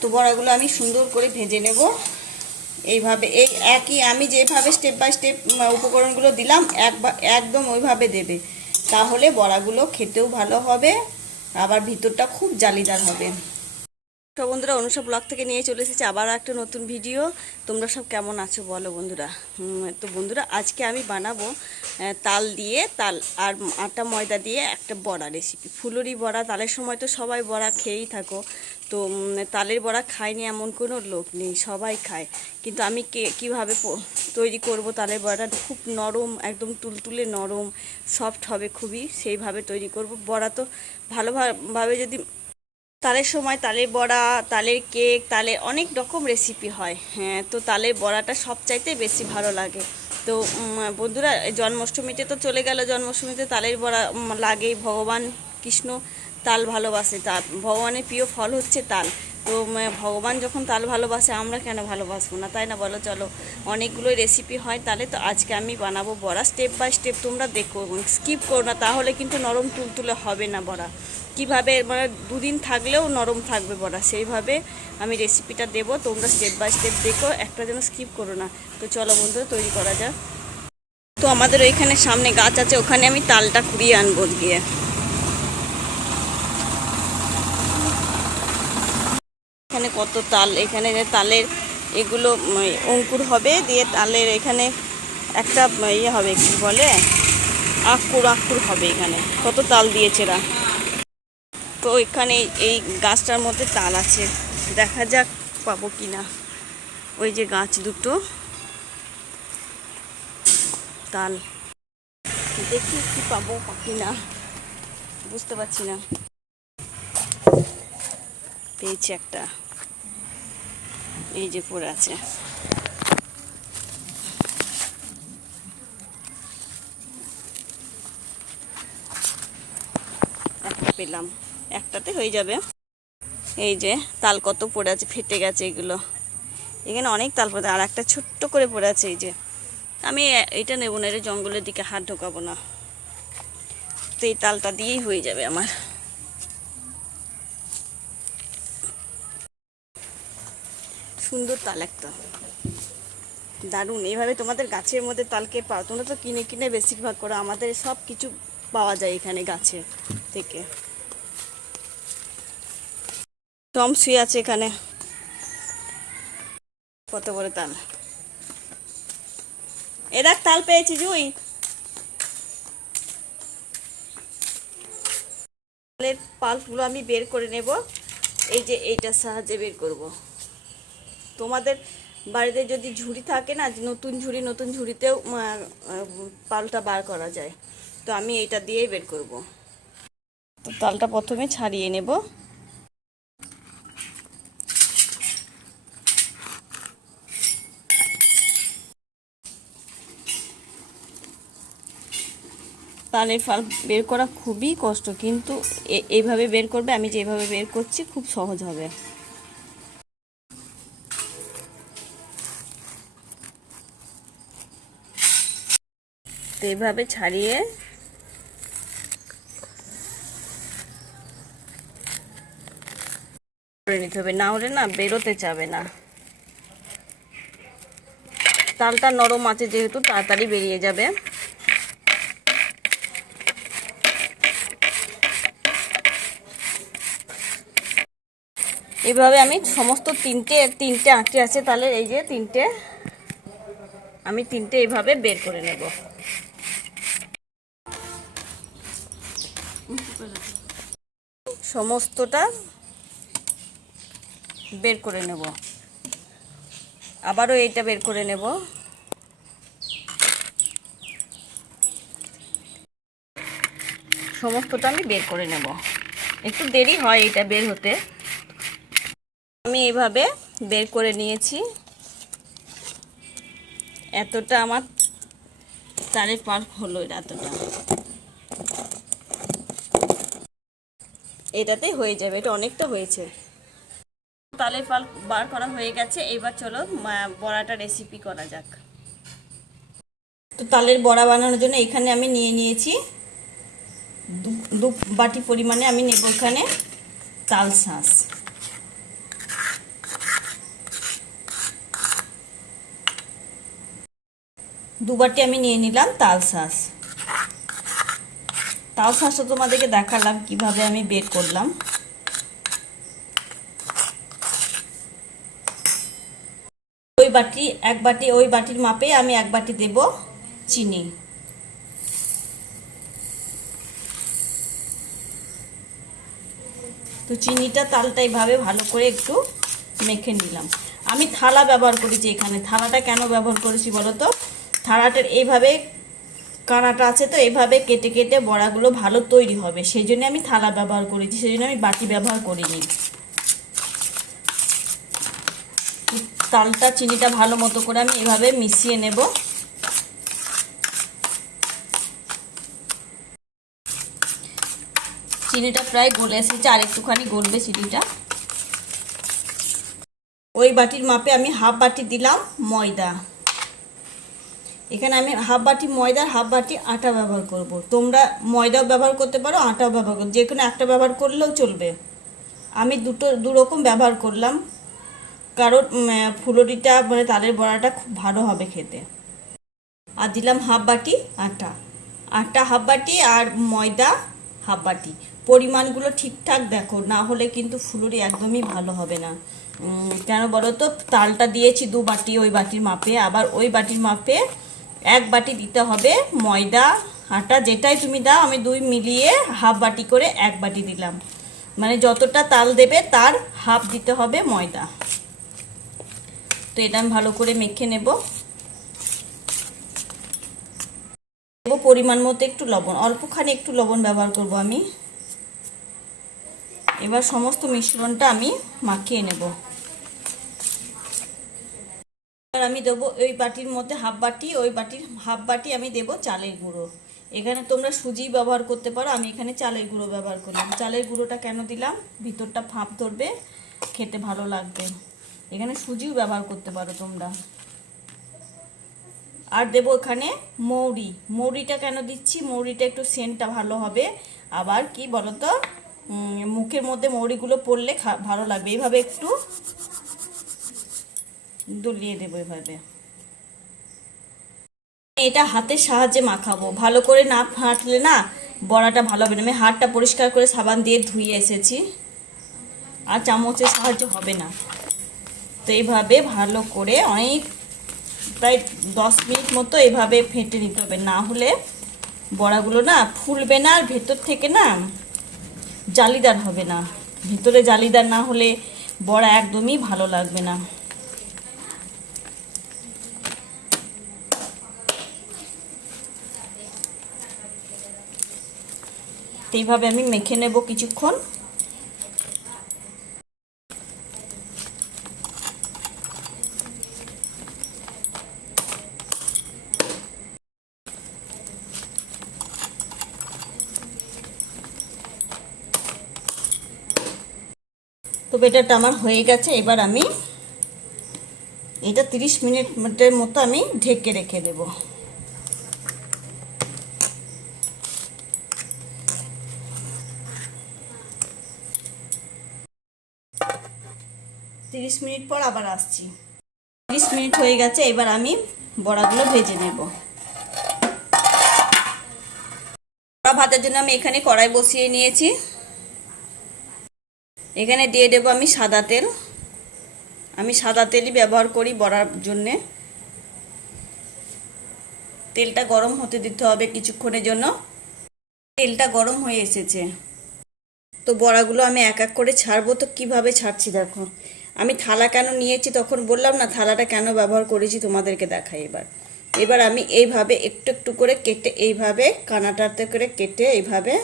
তো বড়াগুলো আমি সুন্দর করে ভেজে নেব এইভাবে। এই একই আমি যেভাবে স্টেপ বাই স্টেপ উপকরণগুলো দিলাম একদম ওইভাবে দেবে, তাহলে বড়াগুলো খেতেও ভালো হবে, আবার ভিতরটা খুব জালিদার হবে। তো বন্ধুরা, অনুষা ব্লগ থেকে নিয়ে চলে এসেছি আবারও একটা নতুন ভিডিও। তোমরা সব কেমন আছো বলো বন্ধুরা। তো বন্ধুরা, আজকে আমি বানাবো তাল দিয়ে, তাল আর আটা ময়দা দিয়ে একটা বড়া রেসিপি। ফুলুরি বড়া, তালের সময় তো সবাই বড়া খেয়েই থাকো। তো তালের বড়া খায়নি এমন কোনো লোক নেই, সবাই খায়। কিন্তু আমি কীভাবে তৈরি করব তালের বড়াটা, খুব নরম, একদম তুলতুলে নরম, সফট হবে খুবই, সেইভাবে তৈরি করব। বড়া তো ভালোভাবে যদি তালের সময় তালের বড়া, তালের কেক, তালের অনেক রকম রেসিপি হয়। হ্যাঁ, তো তালের বড়াটা সবচাইতে বেশি ভালো লাগে। তো বন্ধুরা, জন্মাষ্টমীতে তো চলে গেল, জন্মাষ্টমীতে তালের বড়া লাগেই। ভগবান কৃষ্ণ তাল ভালোবাসে, ভগবানের প্রিয় ফল হচ্ছে তাল। তো ভগবান যখন তাল ভালোবাসে, আমরা কেন ভালোবাসবো না, তাই না বলো? চলো, অনেকগুলোই রেসিপি হয় তাহলে। তো আজকে আমি বানাবো বড়া, স্টেপ বাই স্টেপ তোমরা দেখো, স্কিপ করো না, তাহলে কিন্তু নরম তুলতুলে হবে না বড়া। কীভাবে মানে দুদিন থাকলেও নরম থাকবে বড়া, সেইভাবে আমি রেসিপিটা দেবো। তোমরা স্টেপ বাই স্টেপ দেখো, একটা যেন স্কিপ করো না। তো চলো বন্ধুরা, তৈরি করা যাক। তো আমাদের ওইখানে সামনে গাছ আছে, ওখানে আমি তালটা কুড়িয়ে আনবো গিয়ে। এখানে কত তাল, এখানে তালের এগুলো অঙ্কুর হবে, দিয়ে তালের এখানে একটা ইয়ে হবে, কি বলে, আঁকুর হবে। এখানে কত তাল দিয়েছে এরা। তো এখানে এই গাছটার মধ্যে তাল আছে, দেখা যাক পাবো কি না। ওই যে গাছ দুটো, তাল, দেখি কি পাবো কি না, বুঝতে পারছি না। পেয়েছি একটা, এই যে পড়ে আছে। একটা পেলাম, একটাতে হয়ে যাবে। এই যে তাল কত পড়ে আছে, ফেটে গেছে এগুলো। এখানে অনেক তাল পড়ে, আর একটা ছোট্ট করে পড়ে আছে। এই যে আমি এটা নেবো না, এটা জঙ্গলের দিকে হাত ঢোকাবো না। তো এই তালটা দিয়েই হয়ে যাবে আমার। সুন্দর তাল একটা, দারুণ। এইভাবে তোমাদের গাছের মধ্যে তালকে পাও, তোমরা তো কিনে কিনে বেশিরভাগ করো, আমাদের সব কিছু পাওয়া যায় এখানে গাছে থেকে। টম শুয়ে আছে এখানে, কত বড় তাল। এ দেখ, তাল পেয়েছি জুই। তালের পাল্পগুলো আমি বের করে নেব, এই যে এইটার সাহায্যে বের করব। তোমাদের বাড়িতে যদি ঝুড়ি থাকে না, নতুন ঝুড়িতেও পালটা বার করা যায়। তো আমি এইটা দিয়েই বের করব। তো তালটা প্রথমে ছাড়িয়ে নেব। তালের ফাল বের করা খুবই কষ্ট, কিন্তু এইভাবে বের করবে, আমি যেভাবে বের করছি খুব সহজ হবে। তো এইভাবে ছাড়িয়ে করে নিতে হবে, না হলে না বেরোতে যাবে না। তালটা নরম আছে যেহেতু, তাড়াতাড়ি বেরিয়ে যাবে। এইভাবে আমি সমস্ত তিনটে আঁটি আছে তাহলে, এই যে তিনটে, আমি তিনটে এইভাবে বের করে নেব। সমস্তটা বের করে নেব, আবারও এইটা বের করে নেব। সমস্তটা আমি বের করে নেব, একটু দেরি হয় এটা বের হতে। আমি এইভাবে বের করে নিয়েছি। এতটা আমার তালের পাল্প হলো, এতটা, এটাতেই হয়ে যাবে, এটা অনেকটা হয়েছে। তালের পাল্প বার করা হয়ে গেছে, এবার চলো বড়াটা রেসিপি করা যাক। তো তালের বড়া বানানোর জন্য এখানে আমি নিয়ে নিয়েছি দু বাটি পরিমাণে আমি নেব এখানে তাল শাঁস। দু বাটি আমি নিয়ে নিলাম তাল শাঁস। তাল শাঁসটা তোমাদেরকে দেখালাম কিভাবে আমি বের করলাম। এক বাটি ওই বাটির মাপে আমি এক বাটি দেব চিনি। তো চিনিটা তালটা এইভাবে ভালো করে একটু মেখে নিলাম। আমি থালা ব্যবহার করেছি এখানে। থালাটা কেন ব্যবহার করেছি বলো তো? থালাটার এইভাবে কানাটা আছে, তো এইভাবে কেটে কেটে বড়াগুলো ভালো তৈরি হবে, সেই জন্য আমি থালা ব্যবহার করেছি, সেই জন্য আমি বাটি ব্যবহার করিনি। তালটা চিনিটা ভালো মতো করে আমি এভাবে মিশিয়ে নেব। চিনিটা প্রায় গলে এসেছে, আর একটুখানি গলবে চিনিটা। ওই বাটির মাপে আমি হাফ বাটি দিলাম ময়দা। এখানে আমি হাফ বাটি ময়দার হাফ বাটি আটা ব্যবহার করব। তোমরা ময়দাও ব্যবহার করতে পারো, আটাও ব্যবহার করো, যে কোনো একটা ব্যবহার করলেও চলবে। আমি দু রকম ব্যবহার করলাম, কারণ ফুলুরিটা মানে তালের বড়াটা খুব ভালো হবে খেতে। আর দিলাম হাফ বাটি আটা হাফ বাটি, আর ময়দা হাফ বাটি। পরিমাণগুলো ঠিকঠাক দেখো, না হলে কিন্তু ফুলুরি একদমই ভালো হবে না। কেন বলো তো? তালটা দিয়েছি দু বাটি ওই বাটির মাপে, আবার ওই বাটির মাপে এক বাটি দিতে হবে ময়দা। আটা যেটাই তুমি দাও, আমি দুই মিলিয়ে হাফ বাটি করে এক বাটি দিলাম। মানে যতটা তাল দেবে তার হাফ দিতে হবে ময়দা। তো এটা আমি ভালো করে মেখে নেব। পরিমাণ মতো একটু লবণ, অল্পখানি একটু লবণ ব্যবহার করব আমি। এবার সমস্ত মিশ্রণটা আমি মাখিয়ে নেব। এবার আমি দেবো ওই বাটির মধ্যে হাফ বাটি, ওই বাটির হাফ বাটি আমি দেবো চালের গুঁড়ো। এখানে তোমরা সুজি ব্যবহার করতে পারো, আমি এখানে চালের গুঁড়ো ব্যবহার করলাম। চালের গুঁড়োটা কেন দিলাম? ভিতরটা ফাঁপ ধরবে, খেতে ভালো লাগবে। এখানে সুজিও ব্যবহার করতে পারো তোমরা। আর দেবো এখানে মৌরিটা কেন দিচ্ছি? মৌরিটা একটু সেন্টটা ভালো হবে। আবার কি বলতো, মুখের মধ্যে মৌরিগুলো পড়লে ভালো লাগবে। এইভাবে একটু দুলিয়ে দেবো এভাবে। এটা হাতের সাহায্যে মাখাবো, ভালো করে না ফাটলে না বড়াটা ভালো হবে না। আমি হাতটা পরিষ্কার করে সাবান দিয়ে ধুয়ে এসেছি, আর চামচের সাহায্য হবে না। তো এইভাবে ভালো করে অনেক প্রায় 10 মিনিট মতো এইভাবে ফেটে নিতে হবে, না হলে বড়াগুলো না ফুলবে না, আর ভেতর থেকে না জালিদার হবে না। ভিতরে জালিদার না হলে বড়া একদমই ভালো লাগবে না। এইভাবে আমি মেখে নেব কিছুক্ষণ। তো বেটারটা আমার হয়ে গেছে। এবার আমি এটা 30 মিনিটের মতো আমি ঢেকে রেখে দেব। 30 মিনিট পর আবার আসছি। 30 মিনিট হয়ে গেছে, এবার আমি বড়াগুলো ভেজে নেব। বড়া ভাজার জন্য আমি এখানে কড়াই বসিয়ে নিয়েছি। এখানে দিয়ে দেব আমি সাদা তেল। আমি সাদা তেলই ব্যবহার করি বড়ার জন্যে। তেলটা গরম হতে দিতে হবে কিছুক্ষণের জন্য। তেলটা গরম হয়ে এসেছে, তো বড়াগুলো আমি এক এক করে ছাড়বো। তো কিভাবে ছাড়ছি দেখো। আমি থালা কেন নিয়েছি তখন বললাম না, থালাটা কেন ব্যবহার করেছি তোমাদেরকে দেখাই। এবার আমি এইভাবে একটু একটু করে কেটে, এইভাবে কানাটাতে করে কেটে এইভাবে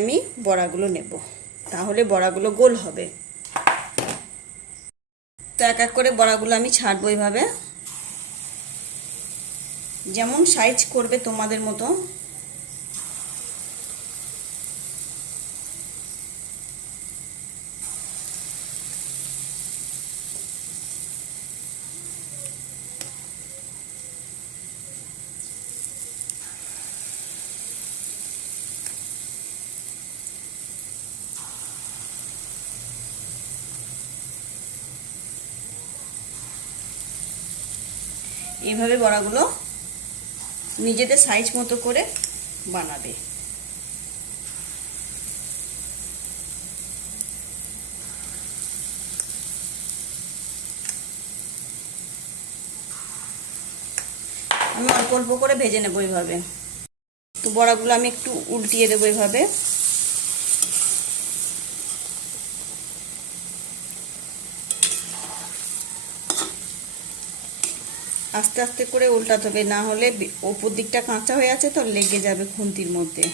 আমি বড়াগুলো নেব, তাহলে বড়াগুলো গোল হবে। তো এক এক করে বড়াগুলো আমি ছাড়বো এইভাবে, যেমন সাইজ করবে তোমাদের মতো। এইভাবে বড়াগুলো নিজেদের সাইজ মতো করে বানাবে। আমি অল্প অল্প করে ভেজে নেবো এইভাবে। তো বড়াগুলো আমি একটু উল্টিয়ে দেবো এইভাবে। আস্তে আস্তে করে উল্টাতে হবে, না হলে ওপর দিকটা কাঁচা হয়ে আছে তো লেগে যাবে খুন্তির মধ্যে।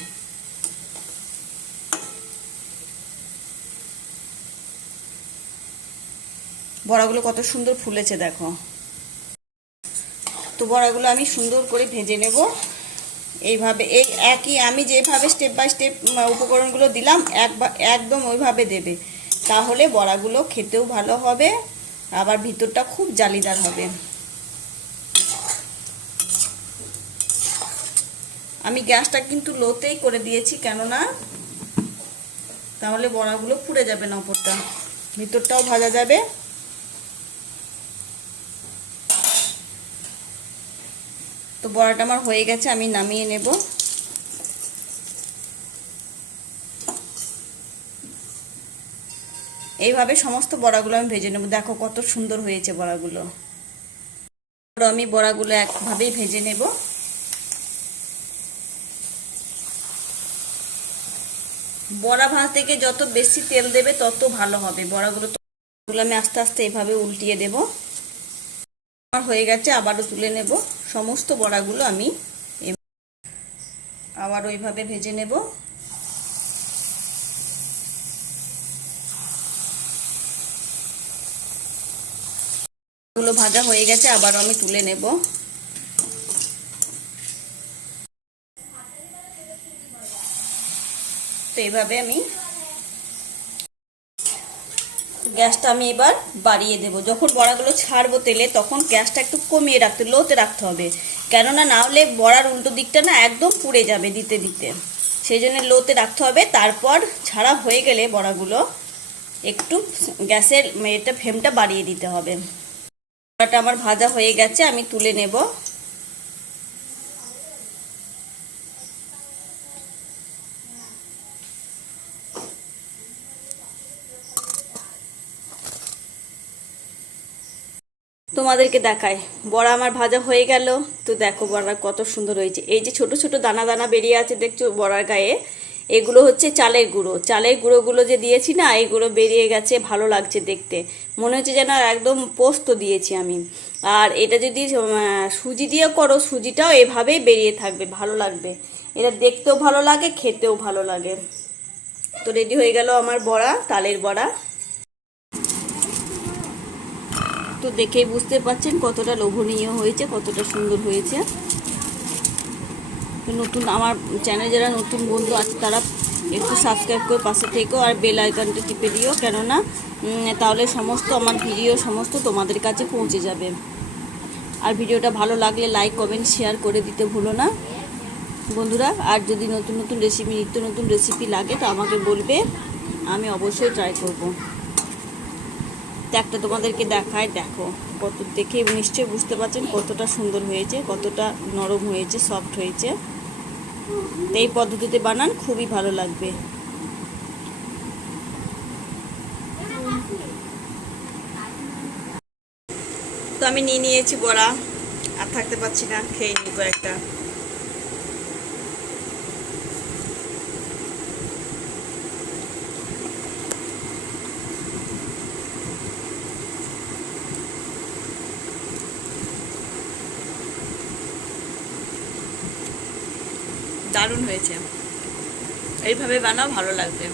বড়াগুলো কত সুন্দর ফুলেছে দেখো। তো বড়াগুলো আমি সুন্দর করে ভেজে নেব এইভাবে। এই একই আমি যেভাবে স্টেপ বাই স্টেপ উপকরণগুলো দিলাম একদম ওইভাবে দেবে, তাহলে বড়াগুলো খেতেও ভালো হবে, আবার ভিতরটা খুব জালিদার হবে। আমি গ্যাসটা কিন্তু লোতেই করে দিয়েছি, কেননা তাহলে বড়াগুলো পুড়ে যাবে না, ওপরটা ভিতরটাও ভাজা যাবে। তো বড়াটা আমার হয়ে গেছে, আমি নামিয়ে নেব। এইভাবে সমস্ত বড়াগুলো আমি ভেজে নেব। দেখো কত সুন্দর হয়েছে বড়াগুলো। আমি বড়াগুলো একভাবেই ভেজে নেব। বড়া ভাজ থেকে যত বেশি তেল দেবে তত ভালো হবে বড়াগুলো। আমি আস্তে আস্তে এইভাবে উল্টিয়ে দেব। আমার হয়ে গেছে, আবারও তুলে নেব। সমস্ত বড়াগুলো আমি আবার ওইভাবে ভেজে নেব। গুলো ভাজা হয়ে গেছে, আবারও আমি তুলে নেব। তো এইভাবে আমি গ্যাসটা আমি এবার বাড়িয়ে দেব। যখন বড়াগুলো ছাড়বো তেলে তখন গ্যাসটা একটু কমিয়ে রাখতে, লোতে রাখতে হবে, কেননা না হলে বড়ার উল্টো দিকটা না একদম পুড়ে যাবে দিতে দিতে। সেই জন্য লোতে রাখতে হবে। তারপর ছাড়া হয়ে গেলে বড়াগুলো একটু গ্যাসের এটা ফ্লেমটা বাড়িয়ে দিতে হবে। বড়াটা আমার ভাজা হয়ে গেছে, আমি তুলে নেব। তোমাদেরকে দেখাই, বড়া আমার ভাজা হয়ে গেল। তো দেখো বড়া কত সুন্দর হয়েছে। এই যে ছোট ছোট দানা দানা বেরিয়ে আছে দেখছো বড়ার গায়ে, এগুলো হচ্ছে চালের গুঁড়ো। চালের গুঁড়োগুলো যে দিয়েছি না, এইগুলো বেরিয়ে গেছে, ভালো লাগছে দেখতে, মনে হচ্ছে যেন একদম পোস্ত দিয়েছি আমি। আর এটা যদি সুজি দিয়ে করো, সুজিটাও এভাবেই বেরিয়ে থাকবে, ভালো লাগবে। এটা দেখতেও ভালো লাগে, খেতেও ভালো লাগে। তো রেডি হয়ে গেল আমার বড়া, তালের বড়া। তো দেখেই বুঝতে পারছেন কতটা লোভনীয় হয়েছে, কতটা সুন্দর হয়েছে। তো নতুন আমার চ্যানেল যারা নতুন বন্ধু আছে তারা একটু সাবস্ক্রাইব করে পাশে থেকো, আর বেল আইকনটা টিপে দিও, কেননা তাহলে সমস্ত আমার ভিডিও সমস্ত তোমাদের কাছে পৌঁছে যাবে। আর ভিডিওটা ভালো লাগলে লাইক কমেন্ট শেয়ার করে দিতে ভুলো না বন্ধুরা। আর যদি নতুন নতুন রেসিপি, নিত্য নতুন রেসিপি লাগে তো আমাকে বলবে, আমি অবশ্যই ট্রাই করব। একটা তোমাদেরকে দেখায়, দেখো কত, দেখে নিশ্চয়ই বুঝতে পারছেন কতটা সুন্দর হয়েছে, কতটা নরম হয়েছে, সফট হয়েছে। এই পদ্ধতিতে বানান, খুবই ভালো লাগবে। তো আমি নিয়ে নিয়েছি বড়া, আর থাকতে পারছি না, খেয়ে নিব একটা। দারুণ হয়েছে, এইভাবে বানাও, ভালো লাগবে।